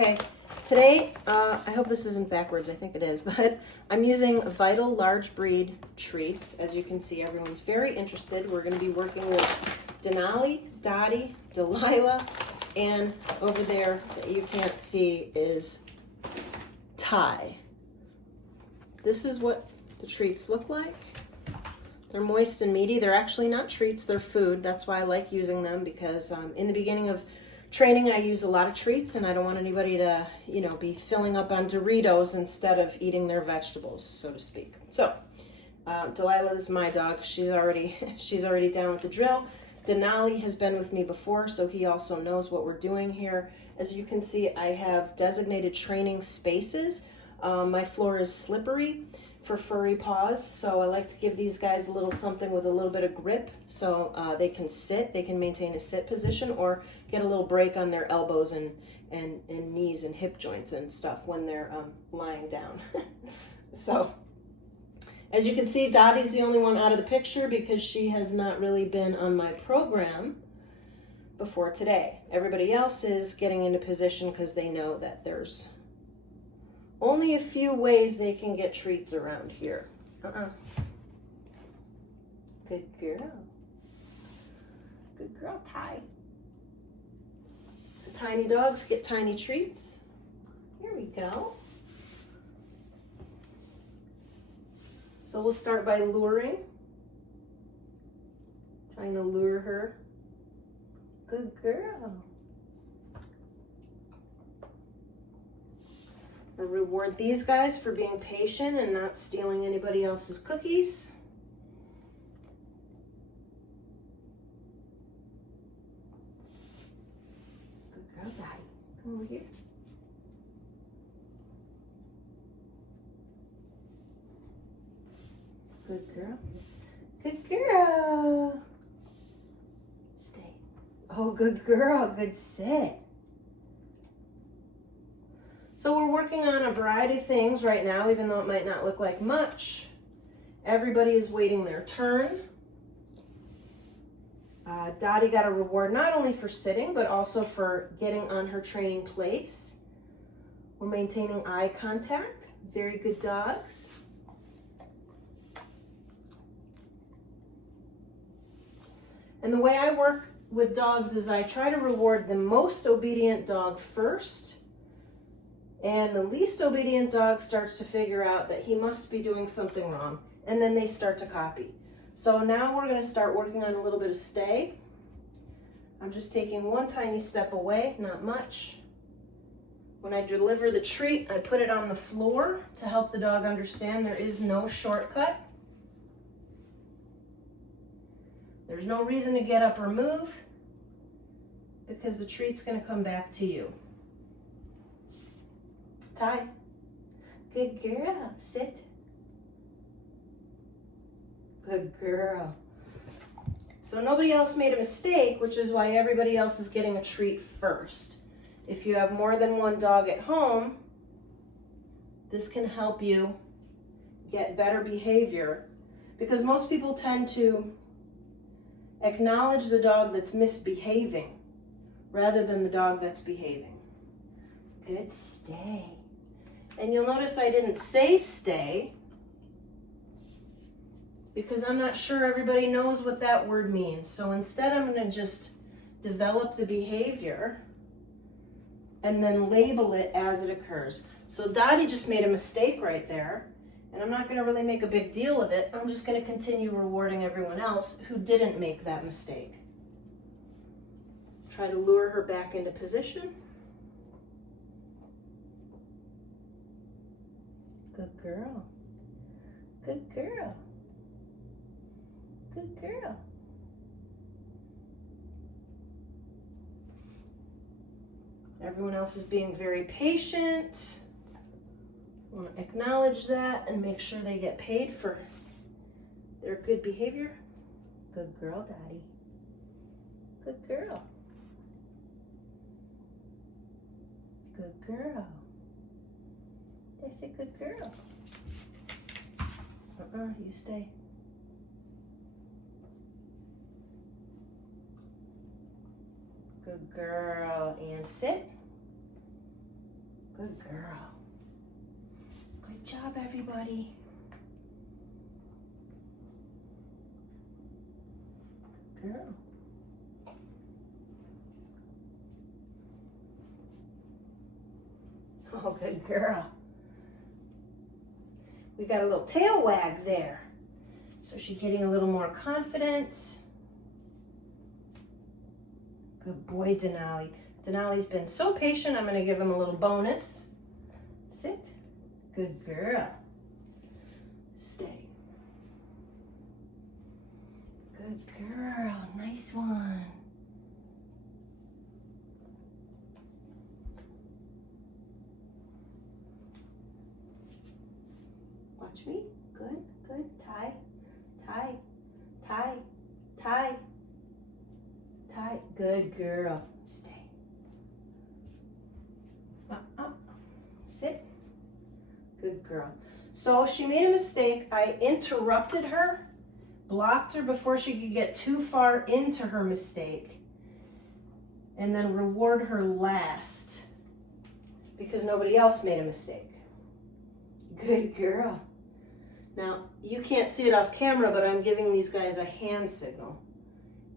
Okay, today, I hope this isn't backwards, I think it is, but I'm using Vital Large Breed treats. As you can see, everyone's very interested. We're going to be working with Denali, Dottie, Delilah, and over there that you can't see is Ty. This is what the treats look like. They're moist and meaty. They're actually not treats, they're food. That's why I like using them, because in the beginning of training I use a lot of treats, and I don't want anybody to, be filling up on Doritos instead of eating their vegetables, so to speak. So, Delilah is my dog. She's already down with the drill. Denali has been with me before, so he also knows what we're doing here. As you can see, I have designated training spaces. My floor is slippery for furry paws, so I like to give these guys a little something with a little bit of grip, so they can maintain a sit position, or get a little break on their elbows and knees and hip joints and stuff when they're lying down. So, as you can see, Dottie's the only one out of the picture because she has not really been on my program before today. Everybody else is getting into position because they know that there's only a few ways they can get treats around here. Good girl. Good girl, Ty. The tiny dogs get tiny treats. Here we go. So we'll start by luring. Trying to lure her. Good girl. I'll reward these guys for being patient and not stealing anybody else's cookies. Good girl, Dottie. Come over here. Good girl. Good girl. Stay. Oh, good girl. Good sit. So we're working on a variety of things right now, even though it might not look like much. Everybody is waiting their turn. Dottie got a reward not only for sitting, but also for getting on her training place. We're maintaining eye contact. Very good dogs. And the way I work with dogs is I try to reward the most obedient dog first, and the least obedient dog starts to figure out that he must be doing something wrong, and then they start to copy. So now we're going to start working on a little bit of stay. I'm just taking one tiny step away, not much. When I deliver the treat, I put it on the floor to help the dog understand there is no shortcut. There's no reason to get up or move because the treat's going to come back to you. Ty. Good girl. Sit. Good girl. So nobody else made a mistake, which is why everybody else is getting a treat first. If you have more than one dog at home, this can help you get better behavior, because most people tend to acknowledge the dog that's misbehaving rather than the dog that's behaving. Good stay. And you'll notice I didn't say stay because I'm not sure everybody knows what that word means. So instead I'm going to just develop the behavior and then label it as it occurs. So Dottie just made a mistake right there, and I'm not going to really make a big deal of it. I'm just going to continue rewarding everyone else who didn't make that mistake. Try to lure her back into position. Good girl. Good girl. Good girl. Everyone else is being very patient. I want to acknowledge that and make sure they get paid for their good behavior. Good girl, Dottie. Good girl. Good girl. Did I say good girl? You stay. Good girl. And sit. Good girl. Good job, everybody. Good girl. Oh, good girl. We got a little tail wag there. So she's getting a little more confident. Good boy, Denali. Denali's been so patient, I'm gonna give him a little bonus. Sit. Good girl. Stay. Good girl, nice one. Watch me. Good, good. Ty, Ty, Ty, Ty, Ty. Good girl. Stay. Up. Sit. Good girl. So she made a mistake. I interrupted her, blocked her before she could get too far into her mistake, and then reward her last because nobody else made a mistake. Good girl. Now, you can't see it off camera, but I'm giving these guys a hand signal.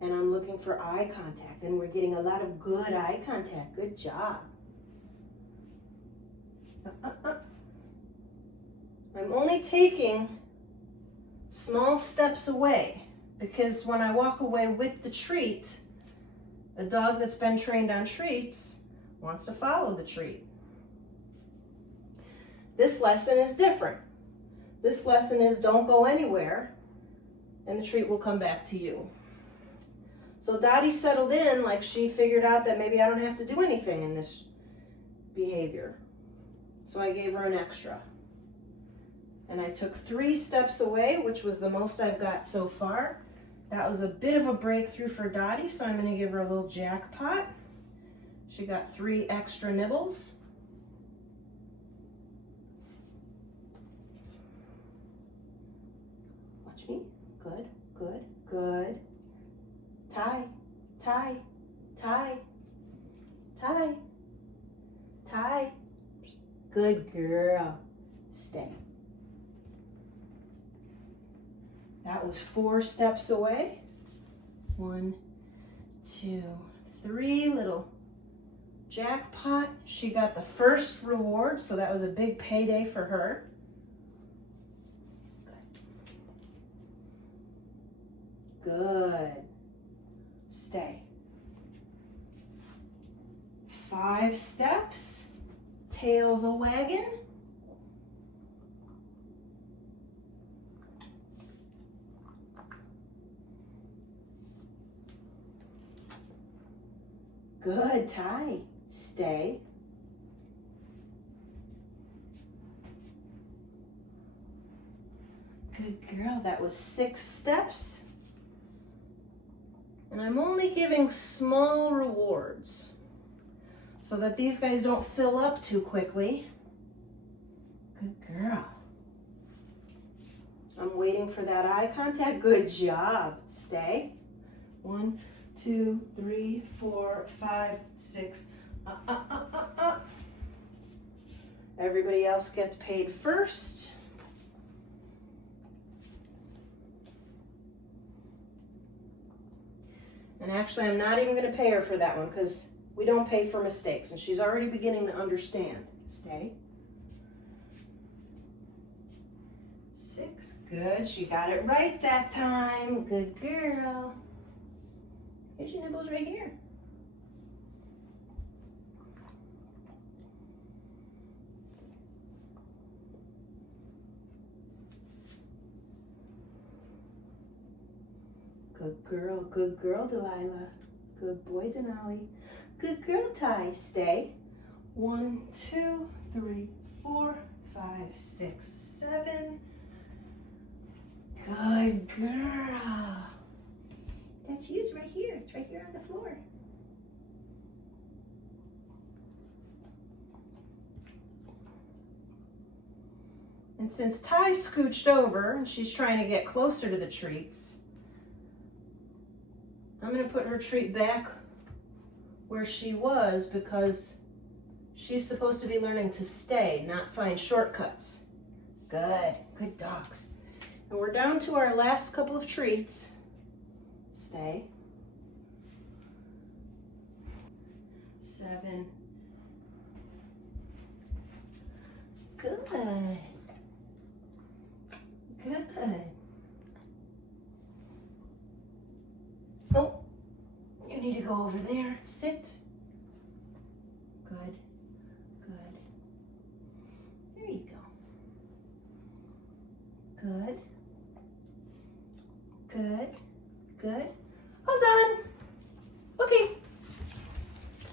And I'm looking for eye contact, and we're getting a lot of good eye contact. Good job. I'm only taking small steps away because when I walk away with the treat, a dog that's been trained on treats wants to follow the treat. This lesson is different. This lesson is don't go anywhere and the treat will come back to you. So Dottie settled in like she figured out that maybe I don't have to do anything in this behavior. So I gave her an extra. And I took 3 steps away, which was the most I've got so far. That was a bit of a breakthrough for Dottie, so I'm gonna give her a little jackpot. She got 3 extra nibbles. Watch me. Good, good, good. Ty, Ty, Ty, Ty, Ty. Good girl. Stay. That was 4 steps away. 1, 2, 3. Little jackpot. She got the first reward, so that was a big payday for her. Good. Stay. 5 steps. Tail's a wagging. Good, Ty. Stay. Good girl. That was 6 steps. And I'm only giving small rewards so that these guys don't fill up too quickly. Good girl. I'm waiting for that eye contact. Good job. Stay. 1, 2, 3, 4, 5, 6. Everybody else gets paid first. And actually, I'm not even going to pay her for that one because we don't pay for mistakes. And she's already beginning to understand. Stay. 6. Good. She got it right that time. Good girl. Here's your nibbles right here. Good girl, Delilah. Good boy, Denali. Good girl, Ty. Stay. 1, 2, 3, 4, 5, 6, 7. Good girl. That's yours right here. It's right here on the floor. And since Ty scooched over and she's trying to get closer to the treats, I'm going to put her treat back where she was because She's supposed to be learning to stay, not find shortcuts. Good, good dogs. And we're down to our last couple of treats. Stay. 7. Good. Good. Oh, you need to go over there. Sit. Good. Good. There you go. Good. Good. Good.